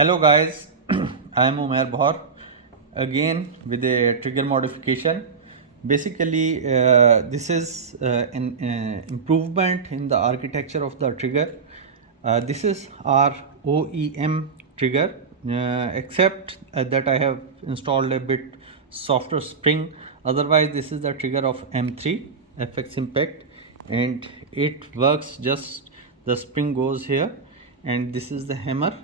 Hello guys, I am Umair Bhaur again with a trigger modification. Basically, this is an improvement in the architecture of the trigger. This is our OEM trigger, except that I have installed a bit softer spring. Otherwise, this is the trigger of M3 FX Impact, and it works just the spring goes here, and this is the hammer,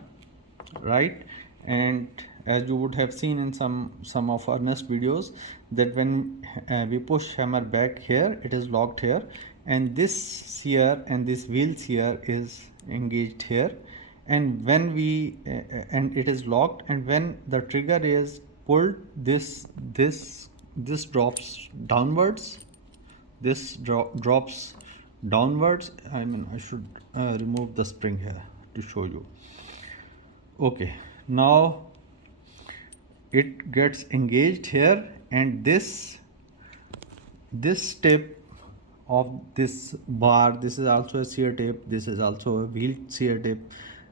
right? And as you would have seen in some of our next videos, that when we push hammer back here, it is locked here, and this sear and this wheel sear is engaged here, and when we and it is locked, and when the trigger is pulled, this drops downwards. Drops downwards. I should remove the spring here to show you. Okay, now it gets engaged here, and this tip of this bar, this is also a sear tip, this is also a wheel sear tip,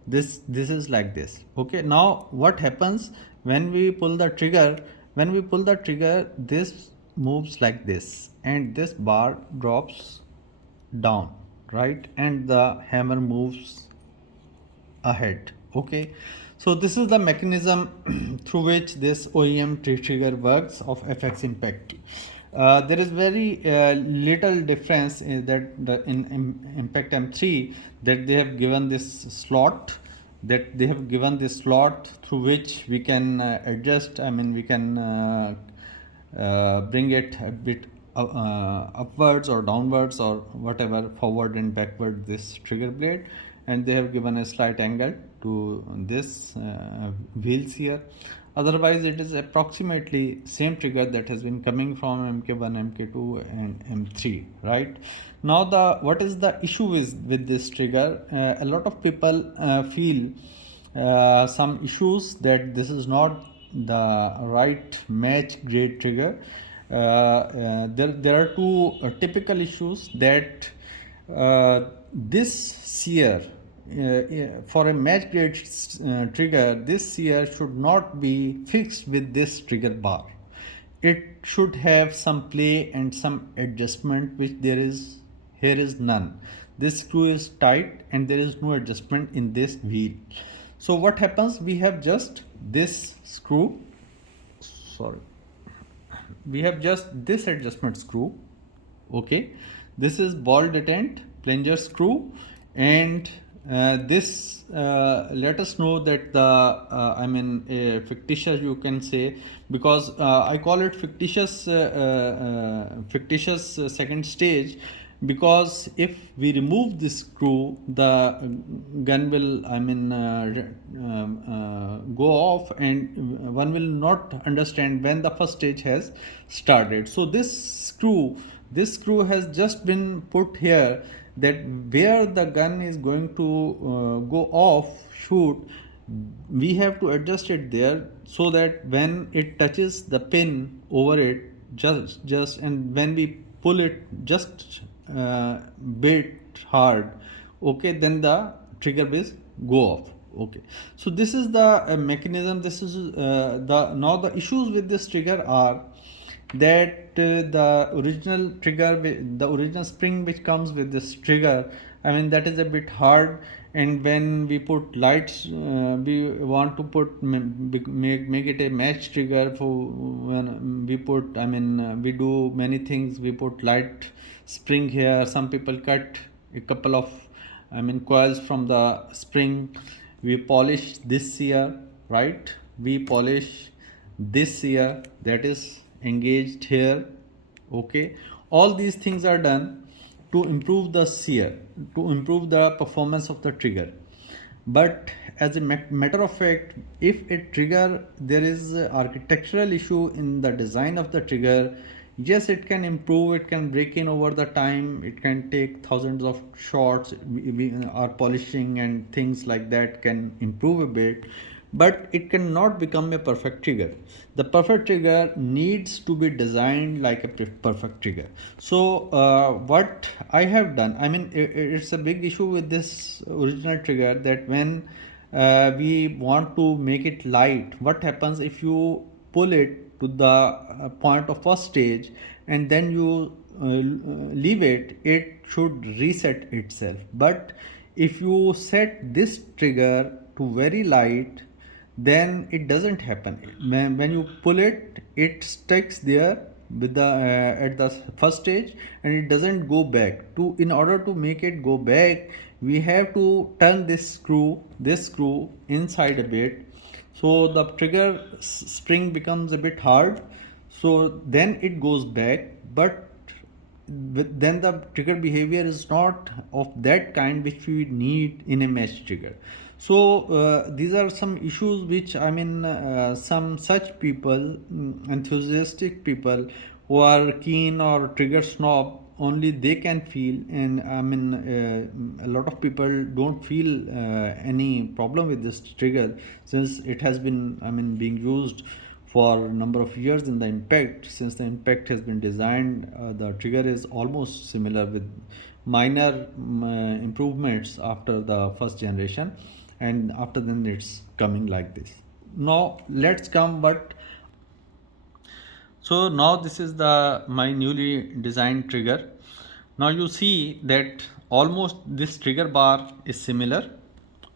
this is like this. Okay, now what happens when we pull the trigger? When we pull the trigger, this moves like this, and this bar drops down, right? And the hammer moves ahead. Okay, so this is the mechanism through which this OEM trigger works of FX Impact. There is very little difference in that in Impact M3, that they have given this slot, through which we can adjust. We can bring it a bit upwards or downwards or whatever, forward and backward, this trigger blade, and they have given a slight angle to this wheels here. Otherwise, it is approximately same trigger that has been coming from MK1, MK2 and M3, right? Now what is the issue with this trigger? A lot of people feel some issues, that this is not the right match grade trigger. There are two typical issues, that this sear, for a match grade trigger, this sear should not be fixed with this trigger bar. It should have some play and some adjustment, which here is none. This screw is tight and there is no adjustment in this wheel. So what happens? We have just this screw, we have just this adjustment screw. Okay, this is ball detent plunger screw, and this let us know that the a fictitious, you can say, because I call it fictitious second stage, because if we remove this screw, the gun will go off, and one will not understand when the first stage has started. So this screw has just been put here, that where the gun is going to go off shoot, we have to adjust it there, so that when it touches the pin over it, just and when we pull it just bit hard, okay, then the trigger will go off. Okay, so this is the mechanism. This is now the issues with this trigger are that the original trigger, the original spring which comes with this trigger, that is a bit hard, and when we put lights, we want to put make it a match trigger. For when we put, we do many things. We put light spring here. Some people cut a couple of coils from the spring. We polish this here, right? We polish this here, that is engaged here. Okay, all these things are done to improve the sear, to improve the performance of the trigger. But as a matter of fact, if a trigger, there is a architectural issue in the design of the trigger, yes, it can improve, it can break in over the time, it can take thousands of shots, our polishing and things like that can improve a bit, but it cannot become a perfect trigger. The perfect trigger needs to be designed like a perfect trigger. So what I have done, it's a big issue with this original trigger, that when we want to make it light. What happens if you pull it to the point of first stage and then you leave it, it should reset itself. But if you set this trigger to very light, then it doesn't happen. When you pull it, it sticks there with the at the first stage, and it doesn't go back. To in order to make it go back, we have to turn this screw inside a bit, so the trigger spring becomes a bit hard, so then it goes back. But then the trigger behavior is not of that kind which we need in a mesh trigger. So these are some issues which, I mean, some such people, enthusiastic people who are keen or trigger snob, only they can feel. And I mean, a lot of people don't feel any problem with this trigger, since it has been, I mean, being used for a number of years in the Impact. Since the Impact has been designed, the trigger is almost similar with minor improvements after the first generation, and after then it's coming like this. Now let's come but so now this is the my newly designed trigger. Now you see that almost this trigger bar is similar,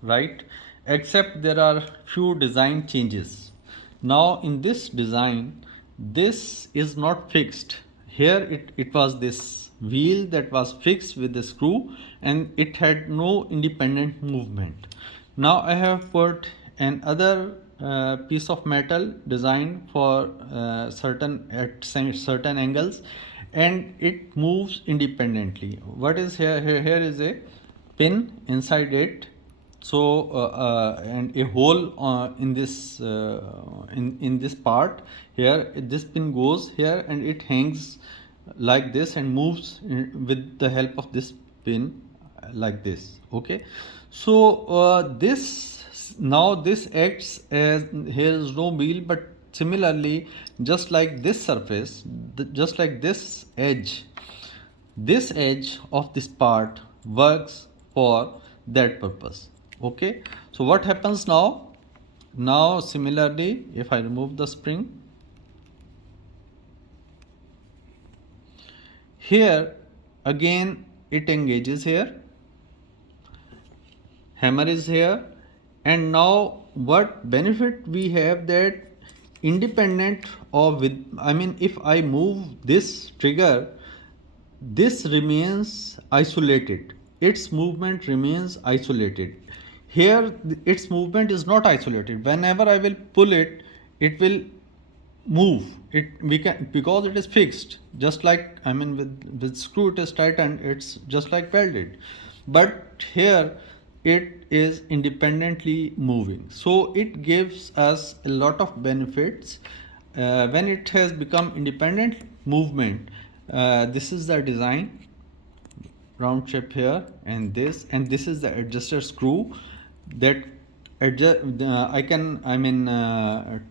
right? Except there are few design changes. Now in this design, this is not fixed. Here it was this wheel that was fixed with the screw, and it had no independent movement. Now I have put another piece of metal designed for certain angles, and it moves independently. What is here? Here is a pin inside it. So and a hole in this in this part here. This pin goes here and it hangs like this and moves with the help of this pin like this. Okay, so now this acts as, here is no wheel, but similarly, just like this surface, just like this edge of this part works for that purpose. Okay, so what happens now? Now similarly, if I remove the spring, here again it engages here, hammer is here, and now what benefit we have, that independent of with, I mean, if I move this trigger, this remains isolated, its movement remains isolated. Here its movement is not isolated. Whenever I will pull it, it will move. It we can, because it is fixed, just like, I mean, with screw it is tightened, it's just like welded. But here it is independently moving, so it gives us a lot of benefits when it has become independent movement. This is the design, round shape here, and this is the adjuster screw that adjust. I can, I mean,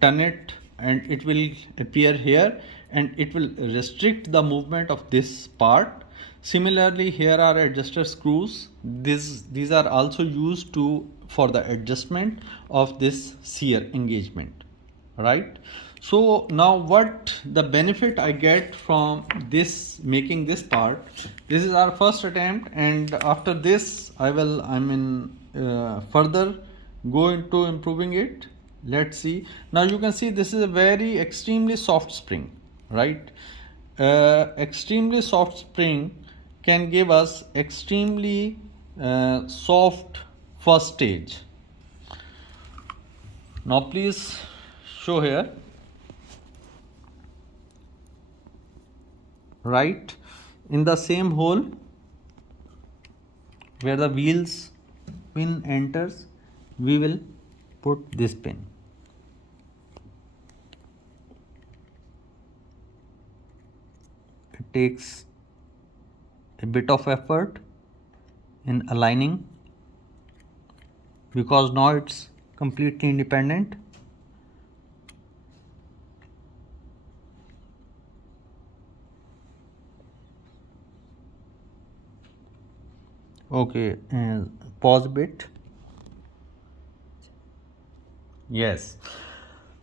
turn it and it will appear here, and it will restrict the movement of this part. Similarly, here are adjuster screws. These are also used to for the adjustment of this sear engagement, right? So now what the benefit I get from this, making this part, this is our first attempt, and after this I will, I mean, further go into improving it. Let's see. Now you can see this is a very extremely soft spring, right? Extremely soft spring can give us extremely soft first stage. Now please show here, right in the same hole where the wheels pin enters, we will put this pin. It takes a bit of effort in aligning, because now it's completely independent. Okay, pause a bit. Yes.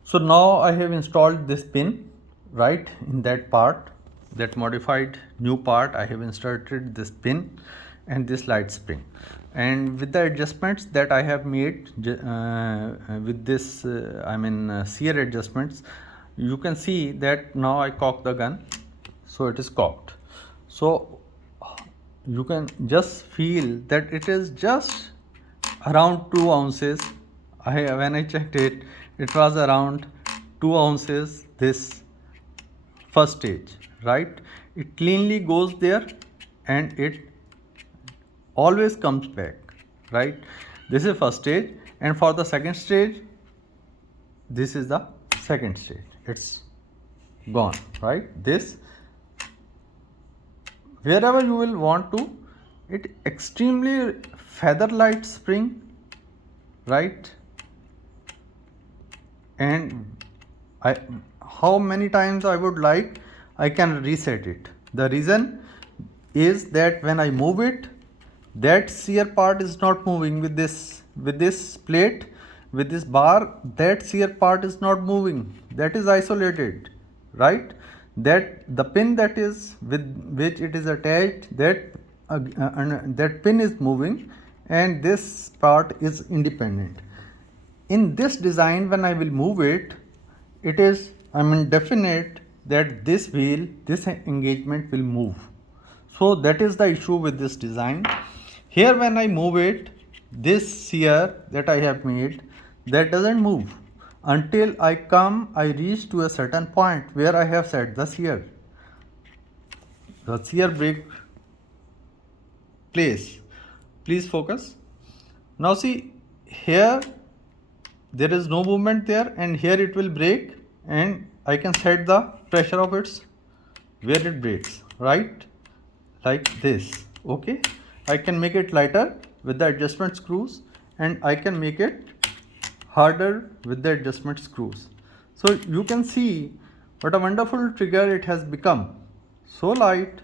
So now I have installed this pin right in that part, that modified new part. I have inserted this pin and this light spring, and with the adjustments that I have made with this sear adjustments, you can see that now I cock the gun, so it is cocked. So you can just feel that it is just around 2 ounces. When I checked it, it was around 2 ounces this first stage, right? It cleanly goes there and it always comes back, right? This is first stage, and for the second stage, this is the second stage. It's gone, right? This, wherever you will want to, it extremely feather light spring, right? And I, how many times I would like, I can reset it. The reason is that when I move it, that sear part is not moving with this plate, with this bar. That sear part is not moving, that is isolated, right? That the pin that is with which it is attached, that pin is moving, and this part is independent. In this design, when I will move it, it is, definite that this engagement will move. So that is the issue with this design. Here when I move it, this sear that I have made, that doesn't move until I reach to a certain point where I have set the sear break place. Please focus. Now see, here there is no movement there, and here it will break, and I can set the pressure of its where it breaks, right? Like this. Okay, I can make it lighter with the adjustment screws, and I can make it harder with the adjustment screws. So you can see what a wonderful trigger it has become. So light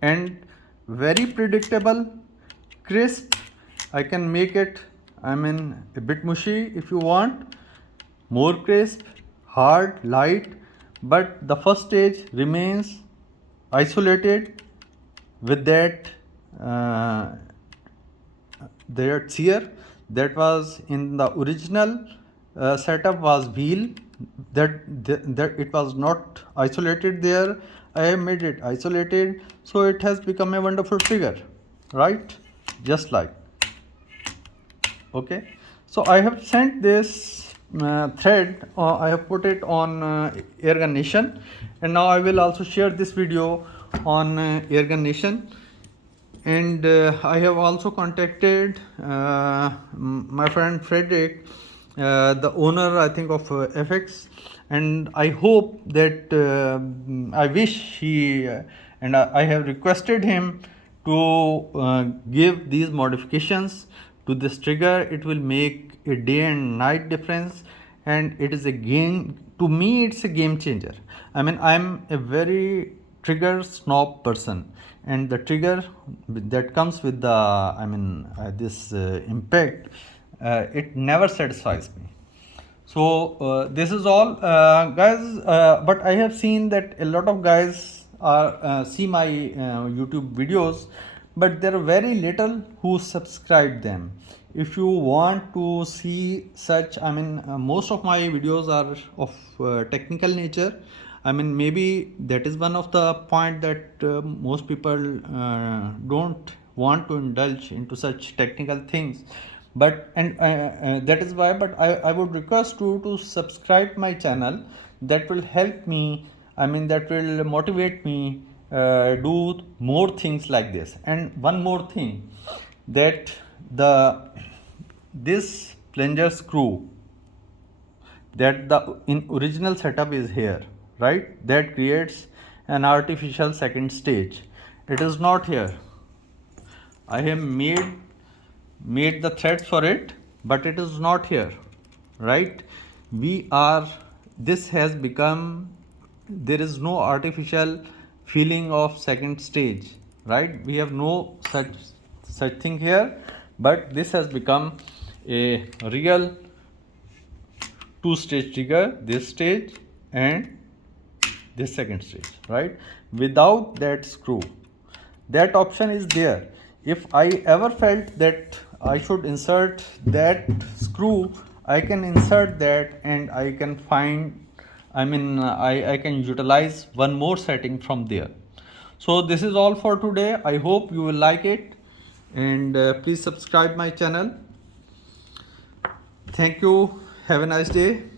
and very predictable, crisp. I can make it, a bit mushy if you want, more crisp, hard, light, but the first stage remains isolated with that sear that was in the original setup was wheel, that it was not isolated there. I have made it isolated, so it has become a wonderful trigger, right? Just like, okay. So I have sent this thread, I have put it on Airgun Nation, and now I will also share this video on Airgun Nation. And I have also contacted my friend Frederick, the owner, I think, of FX, and I hope that I wish he and I have requested him to give these modifications to this trigger. It will make a day and night difference, and it is a game, to me it's a game changer. I'm a very trigger snob person, and the trigger that comes with the this impact, it never satisfies me. So this is all, guys, but I have seen that a lot of guys are see my YouTube videos, but there are very little who subscribe them. If you want to see such, most of my videos are of technical nature. Maybe that is one of the point that most people don't want to indulge into such technical things, but that is why. But I would request you to subscribe my channel. That will help me, that will motivate me do more things like this. And one more thing, that this plunger screw, that the in original setup is here, right? That creates an artificial second stage. It is not here. I have made the threads for it, but it is not here, right? This has become, there is no artificial feeling of second stage, right? We have no such thing here. but this has become a real two-stage trigger, this stage and this second stage, right? Without that screw, that option is there. If I ever felt that I should insert that screw, I can insert that and I can find, I can utilize one more setting from there. So this is all for today. I hope you will like it, and please subscribe my channel. Thank you. Have a nice day.